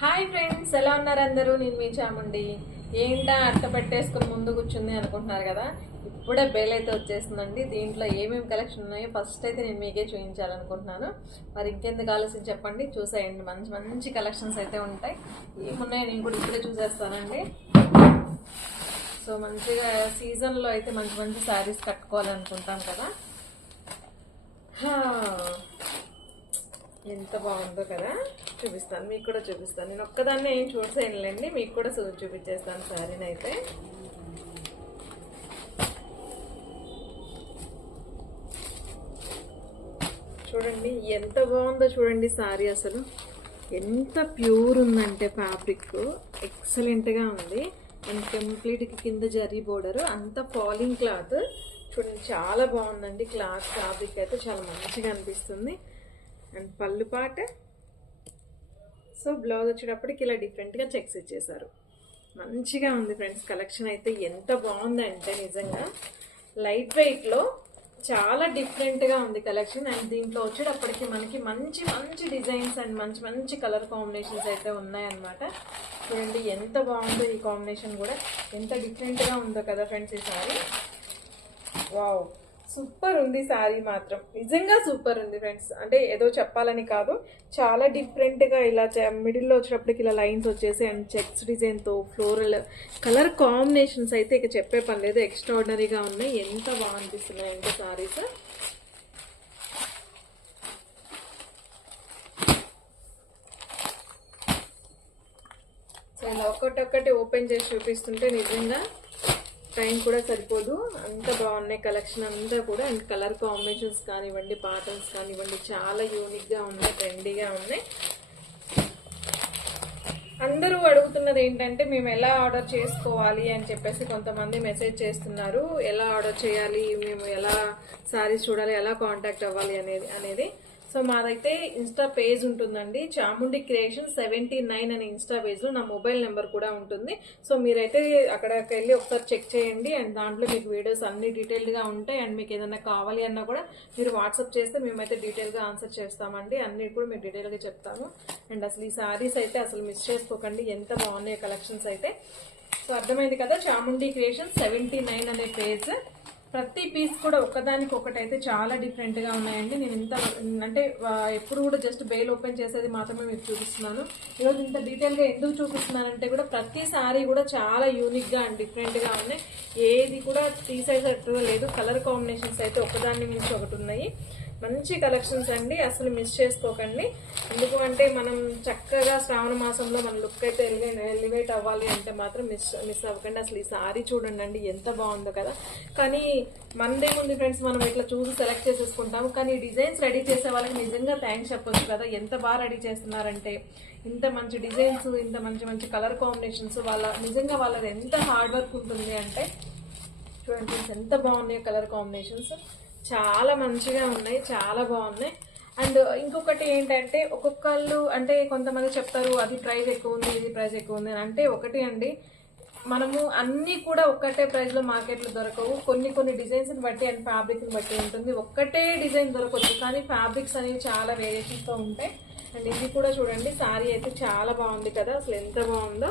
Hi friends, ఎలా ఉన్నారు అందరూ? నేను మీ చాముండి. ఏంటా అట్ట పెట్టేసుకుని ముందు కూర్చుంది అనుకుంటున్నారు కదా. ఇప్పుడే బేల్ అయితే వచ్చేస్తుందండి. దీంట్లో ఏమేమి కలెక్షన్ ఉన్నాయో ఫస్ట్ అయితే నేను మీకే చూపించాలనుకుంటున్నాను. మరి ఇంకెందుకు ఆలస్యం చెప్పండి, చూసేయండి. మంచి మంచి కలెక్షన్స్ అయితే ఉంటాయి. ఏమున్నాయో నేను కూడా ఇప్పుడే చూసేస్తానండి. సో మంచిగా సీజన్లో అయితే మంచి మంచి శారీస్ కట్టుకోవాలనుకుంటాం కదా. ఎంత బాగుందో కదా, చూపిస్తాను. మీకు కూడా చూపిస్తాను. నేను ఒక్కదాన్నే ఏం చూసేయండి, మీకు కూడా చూపించేస్తాను శారీని అయితే. చూడండి ఎంత బాగుందో చూడండి శారీ. అసలు ఎంత ప్యూర్ ఉందంటే ఫ్యాబ్రిక్ ఎక్సలెంట్గా ఉంది. అండ్ కంప్లీట్గా కింద జరీ బోర్డర్, అంత ఫాలింగ్ క్లాత్. చూడండి చాలా బాగుందండి క్లాత్. ఫ్యాబ్రిక్ అయితే చాలా మంచిగా అనిపిస్తుంది. అండ్ పళ్ళు పాట. సో బ్లౌజ్ వచ్చేటప్పటికి ఇలా డిఫరెంట్గా చెక్స్ ఇచ్చేసారు. మంచిగా ఉంది ఫ్రెండ్స్. కలెక్షన్ అయితే ఎంత బాగుందంటే నిజంగా లైట్ వెయిట్లో చాలా డిఫరెంట్గా ఉంది కలెక్షన్. అండ్ దీంట్లో వచ్చేటప్పటికి మనకి మంచి మంచి డిజైన్స్ అండ్ మంచి మంచి కలర్ కాంబినేషన్స్ అయితే ఉన్నాయన్నమాట. చూడండి ఎంత బాగుందో ఈ కాంబినేషన్ కూడా, ఎంత డిఫరెంట్గా ఉందో కదా ఫ్రెండ్స్ ఈ సారీ. వావ్, సూపర్ ఉంది శారీ మాత్రం, నిజంగా సూపర్ ఉంది ఫ్రెండ్స్. అంటే ఏదో చెప్పాలని కాదు, చాలా డిఫరెంట్గా ఇలా మిడిల్లో వచ్చేటప్పటికి ఇలా లైన్స్ వచ్చేసి అండ్ చెక్స్ డిజైన్తో ఫ్లోరల్ కలర్ కాంబినేషన్స్ అయితే ఇక చెప్పే పని లేదు, ఎక్స్ట్రాడినరీగా ఉన్నాయి. ఎంత బాగా అనిపిస్తున్నాయి అంటే శారీస్. సో ఇలా ఒక్కటొక్కటి ఓపెన్ చేసి చూపిస్తుంటే నిజంగా టైం కూడా సరిపోదు, అంత బాగున్నాయి కలెక్షన్ అంతా కూడా. అండ్ కలర్ కాంబినేషన్స్ కానివ్వండి, ప్యాటర్న్స్ కానివ్వండి, చాలా యూనిక్గా ఉన్నాయి, ట్రెండీగా ఉన్నాయి. అందరూ అడుగుతున్నది ఏంటంటే మేము ఎలా ఆర్డర్ చేసుకోవాలి అని చెప్పేసి కొంతమంది మెసేజ్ చేస్తున్నారు. ఎలా ఆర్డర్ చేయాలి, మేము ఎలా శారీస్ చూడాలి, ఎలా కాంటాక్ట్ అవ్వాలి అనేది. సో మాదైతే ఇన్స్టా పేజ్ ఉంటుందండి, చాముండి క్రియేషన్ 79 అనే ఇన్స్టా పేజ్లో నా మొబైల్ నెంబర్ కూడా ఉంటుంది. సో మీరైతే అక్కడికి వెళ్ళి ఒకసారి చెక్ చేయండి. అండ్ దాంట్లో మీకు వీడియోస్ అన్ని డీటెయిల్డ్గా ఉంటాయి. అండ్ మీకు ఏదైనా కావాలి అన్నా కూడా మీరు వాట్సాప్ చేస్తే మేమైతే డీటెయిల్గా ఆన్సర్ చేస్తామండి. అన్ని కూడా మీకు డీటెయిల్గా చెప్తాను. అండ్ అసలు ఈ శారీస్ అయితే అసలు మిస్ చేసుకోకండి, ఎంత బాగున్నాయి కలెక్షన్స్ అయితే. సో అర్థమైంది కదా, చాముండి క్రియేషన్ 79 అనే పేజ్. ప్రతి పీస్ కూడా ఒకదానికి ఒకటైతే చాలా డిఫరెంట్గా ఉన్నాయండి. నేను ఇంత అంటే ఎప్పుడు కూడా జస్ట్ బేల్ ఓపెన్ చేసేది మాత్రమే మీకు చూపిస్తున్నాను. ఈరోజు ఇంత డీటెయిల్గా ఎందుకు చూపిస్తున్నానంటే కూడా ప్రతి సారీ కూడా చాలా యూనిక్గా అండ్ డిఫరెంట్గా ఉన్నాయి. ఏది కూడా తీసేసేట్టుగా లేదు. కలర్ కాంబినేషన్స్ అయితే ఒకదాని మించి ఒకటి ఉన్నాయి. మంచి కలెక్షన్స్ అండి, అసలు మిస్ చేసుకోకండి. ఎందుకు అంటే మనం చక్కగా శ్రావణ మాసంలో మన లుక్ అయితే ఎలివేట్ అవ్వాలి అంటే మాత్రం మిస్ అవ్వకండి. అసలు ఈ సారీ చూడండి అండి, ఎంత బాగుందో కదా. కానీ మనదేముంది ఫ్రెండ్స్, మనం ఇట్లా చూసి సెలెక్ట్ చేసేసుకుంటాము. కానీ డిజైన్స్ రెడీ చేసే వాళ్ళకి నిజంగా థ్యాంక్స్ చెప్పొచ్చు కదా. ఎంత బాగా రెడీ చేస్తున్నారంటే, ఇంత మంచి డిజైన్స్, ఇంత మంచి మంచి కలర్ కాంబినేషన్స్, నిజంగా వాళ్ళది ఎంత హార్డ్ వర్క్ ఉంటుంది అంటే. చూడండి ఫ్రెండ్స్ ఎంత బాగున్నాయి కలర్ కాంబినేషన్స్, చాలా మంచిగా ఉన్నాయి, చాలా బాగున్నాయి. అండ్ ఇంకొకటి ఏంటంటే ఒక్కొక్కళ్ళు అంటే కొంతమంది చెప్తారు అది ప్రైస్ ఎక్కువ ఉంది, ఇది ప్రైస్ ఎక్కువ ఉంది అంటే. ఒకటి అండి, మనము అన్నీ కూడా ఒక్కటే ప్రైస్లో మార్కెట్లో దొరకవు. కొన్ని డిజైన్స్ని బట్టి అండ్ ఫ్యాబ్రిక్ని బట్టి ఉంటుంది. ఒక్కటే డిజైన్ దొరకవచ్చు, కానీ ఫ్యాబ్రిక్స్ అనేవి చాలా వేరియేషన్స్తో ఉంటాయి. అండ్ ఇది కూడా చూడండి, శారీ అయితే చాలా బాగుంది కదా, అసలు ఎంత బాగుందో.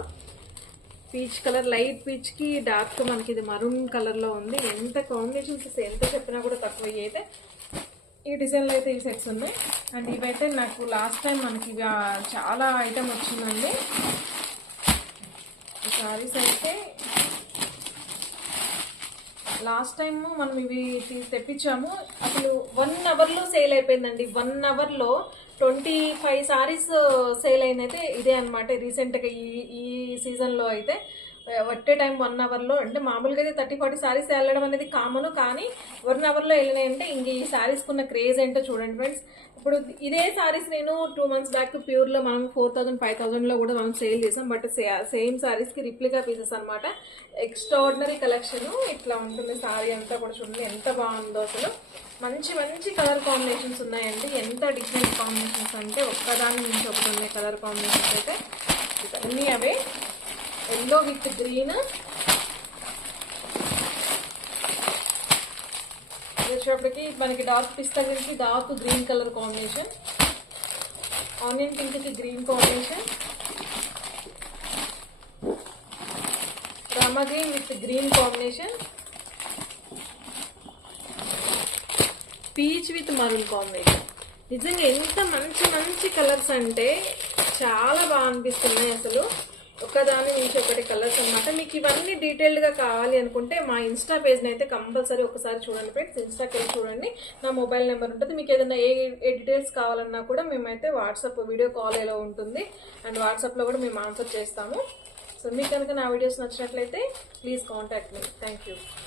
పీచ్ కలర్, లైట్ పీచ్కి డార్క్ మనకి ఇది మరూన్ కలర్లో ఉంది. ఎంత కాంబినేషన్స్ ఎంత చెప్పినా కూడా తక్కువ. అయితే ఈ డిజైన్లో అయితే ఈ సెట్స్ ఉన్నాయి. అండ్ ఇవైతే నాకు లాస్ట్ టైం మనకి చాలా ఐటమ్ వచ్చిందండి. ఈ శారీస్ అయితే లాస్ట్ టైం మనం ఇవి తెప్పించాము. అసలు 1 అవర్లో సేల్ అయిపోయిందండి. 1 అవర్లో 25 సారీస్ సేల్ అయినైతే ఇదే అనమాట. రీసెంట్గా ఈ సీజన్లో అయితే ఒట్టే టైం 1 అవర్లో, అంటే మామూలుగా అయితే 30-40 సారీస్ వెళ్ళడం అనేది కామన్, కానీ 1 అవర్లో వెళ్ళినాయంటే ఇంక ఈ సారీస్కున్న క్రేజ్ ఏంటో చూడండి ఫ్రెండ్స్. ఇప్పుడు ఇదే సారీస్ నేను 2 months బ్యాక్ ప్యూర్లో మనం 4000-5000లో కూడా మనం సేల్ చేసాం. బట్ సేమ్ సారీస్కి రిప్లికా పీసెస్ అనమాట. ఎక్స్ట్రాడినరీ కలెక్షన్ ఇట్లా ఉంటుంది. సారీ అంతా కూడా చూడండి ఎంత బాగుందో. అసలు మంచి మంచి కలర్ కాంబినేషన్స్ ఉన్నాయండి. ఎంత డిఫరెంట్ కాంబినేషన్స్ అంటే ఒక్కదాని నుంచి ఒకటి ఉన్నాయి కలర్ కాంబినేషన్స్ అయితే. అన్నీ అవే ఎల్లో విత్ గ్రీన్, వచ్చేటప్పటికి మనకి డార్క్ పిస్తా గ్రీన్కి dark green colour combination, onion పింక్కి green combination, Rama green with green combination, peach with maroon combination. నిజంగా ఎంత మంచి మంచి కలర్స్ అంటే చాలా బాగా అనిపిస్తున్నాయి అసలు, ఒకదాని నుంచి ఒకటి కలర్స్ అనమాట. మీకు ఇవన్నీ డీటెయిల్డ్గా కావాలి అనుకుంటే మా ఇన్స్టా పేజ్ని అయితే కంపల్సరీ ఒకసారి చూడండి ఫ్రెండ్స్. ఇన్స్టాకి వెళ్ళి చూడండి, నా మొబైల్ నెంబర్ ఉంటుంది. మీకు ఏదైనా ఏ డీటెయిల్స్ కావాలన్నా కూడా మేమైతే వాట్సాప్ వీడియో కాల్ ఎలా ఉంటుంది అండ్ వాట్సాప్లో కూడా మేము ఆన్సర్ చేస్తాము. సో మీకు కనుక నా వీడియోస్ నచ్చినట్లయితే please contact me. Thank you.